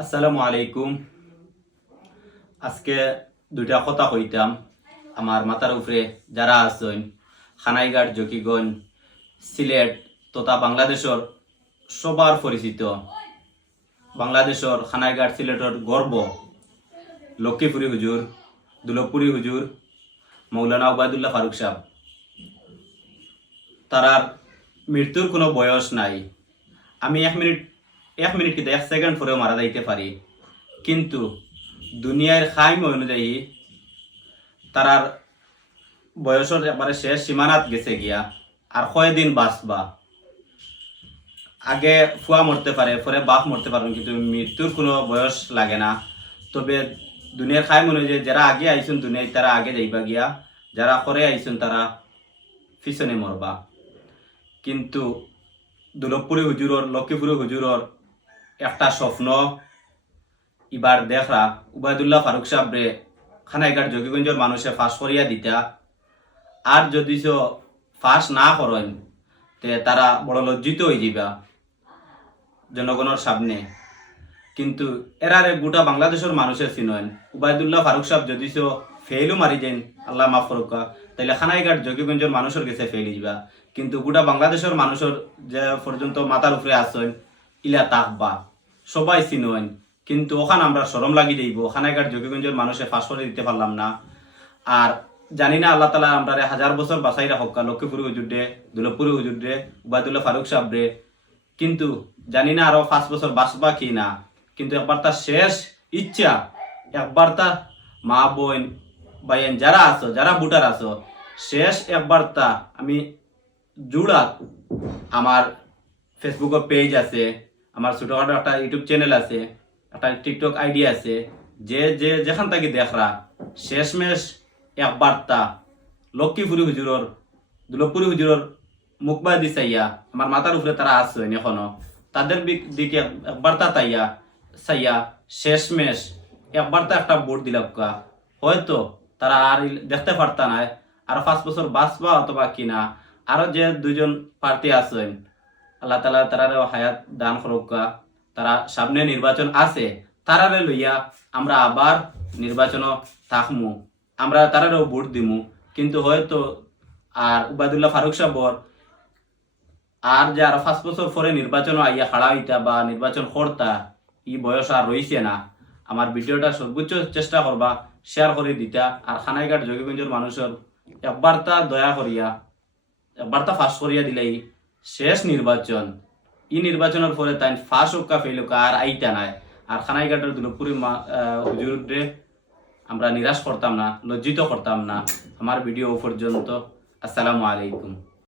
আসসালামু আলাইকুম। আজকে দুইটা কথা কইতাম। আমার মাথার উপরে যারা আছেন খানাইঘাট, জকিগঞ্জ, সিলেট তথা বাংলাদেশের সবার পরিচিত, বাংলাদেশের খানাইঘাট সিলেটের গর্ব লক্ষ্মীপুরী হুজুর, দুলভপুরী হুজুর, মৌলানা ওবায়দুল্লাহ ফারুক সাহেব। তারার মৃত্যুর কোনো বয়স নাই। আমি এক মিনিট কিন্তু 1 সেকেন্ড পরেও মারা যাইতে পারি, কিন্তু দুনিয়ার খাইম অনুযায়ী তারার বয়সের একবারে শেষ সীমানাত গেছে গিয়া। আর কয়দিন বাঁচবা, আগে ফুয়া মরতে পারে, পরে বাপ মরতে পারেন, কিন্তু মৃত্যুর কোনো বয়স লাগে না। তবে দুনিয়ার খাইম অনুযায়ী যারা আগে আইসুন দুনিয়ায় তারা আগে যাইবা গিয়া, যারা পরে আইসুন তারা পিছনে মরবা। কিন্তু দুলভপুরী হুজুরর, লক্ষ্মীপুরী হুজুরর একটা স্বপ্ন এবার দেখরা উবায়দুল্লাহ ফারুক সাহেবরে খানাইঘাট জকিগঞ্জের মানুষে ফাঁস করিয়া দিতা। আর যদি ফাঁস না করেন তে তারা বড় লজ্জিত হয়ে যাবা জনগণের সামনে। কিন্তু এরারে গোটা বাংলাদেশের মানুষের চিনেন। উবায়দুল্লাহ ফারুক সাহেব যদি ফেলও মারি দেন, আল্লাহ মাফ করুক, তাইলে খানাইঘাট জকিগঞ্জের মানুষের কাছে ফেল যাবা। কিন্তু গোটা বাংলাদেশের মানুষের যে পর্যন্ত মাথার উপরে আসেন ইলা তাকবা সবাই চিনেন। কিন্তু ওখানে আমরা শরম লাগি যাইব, খানাইঘাট জকিগঞ্জের মানুষে ফাঁস করে দিতে পারলাম না। আর জানি না আল্লাহ তালা আমরা 1000 বছর বাঁচাই রাখা লক্ষ্মীপুরী হুজুরে, দুলভপুরী হুজুরে, উবায়দুল্লাহ ফারুক সাহেবরে। কিন্তু জানি না আরো 5 বছর বাঁচবা কি না। কিন্তু একবার তার শেষ ইচ্ছা, একবার তা মা বোন ভাইয়েন যারা আছো, যারা ভোটার আছো, শেষ একবার তা আমি জুড়া আমার ফেসবুকের পেজ আছে, আমার ছোটখাটো একটা ইউটিউব চ্যানেল আছে, একটা টিকটক আইডি আছে, যে যে যেখান থেকে দেখরা শেষমেশ একবার তা লক্ষ্মীপুরী হুজুরর, দুলভপুরী হুজুরর মুখবা দি চাইয়া আমার মাথার উপরে তারা আসছেন এখনো, তাদের দিকে একবার তা তাইয়া চাইয়া শেষমেশ একবার তা একটা ভোট দিলাকা। হয়তো তারা আর দেখতে পারতা না আর 5 বছর বাঁচবা অথবা কিনা। আরো যে দুইজন প্রার্থী আছেন, আল্লাহ তালা তারারও হায়াত দান করুকা। তারা সামনে নির্বাচন আছে, তারারে লইয়া আমরা আবার নির্বাচন থাকমু, আমরা তারারও ভোট দিমু। কিন্তু হয়তো আর উবায়দুল্লাহ ফারুক সাহেবর আর যে আর 5 বছর পরে নির্বাচন আইয়া খাড়া হইতা বা নির্বাচন করতা ই বয়স আর রইছে না। আমার ভিডিওটা সর্বোচ্চ চেষ্টা করবা শেয়ার করে দিতা। আর খানাইঘাট জকিগঞ্জের মানুষের একবার তা দয়া করিয়া একবার তা ফাঁস করিয়া দিলেই শেষ নির্বাচন, ই নির্বাচনের পরে তাই ফাঁস হোকা ফেল হোকা আর আইতা নাই। আর খানাইঘাটের দুলভপুরী হুজুরে আমরা নিরাশ করতাম না, লজ্জিত করতাম না। আমার ভিডিও পর্যন্ত। আসসালামু আলাইকুম।